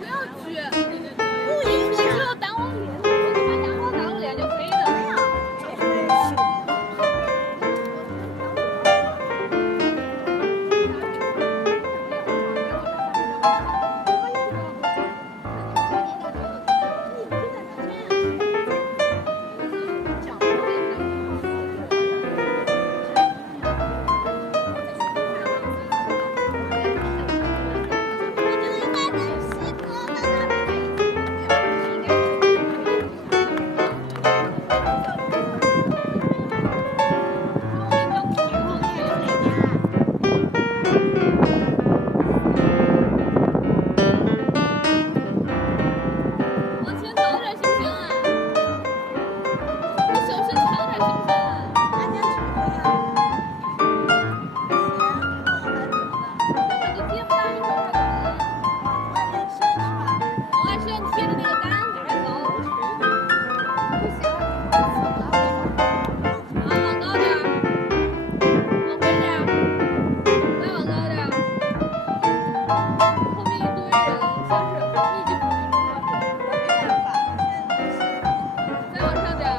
不要举，不影只有响。单往脸，我就把阳光打到脸就可以了。往前走点行不行啊？你手伸长点行不行啊？根本就接不到你手上的人。往外伸，贴着那个杆往外走。不行。啊，往高点儿，往回点儿，再往高点儿。后面一堆人，像是密集恐惧症。再往上点儿。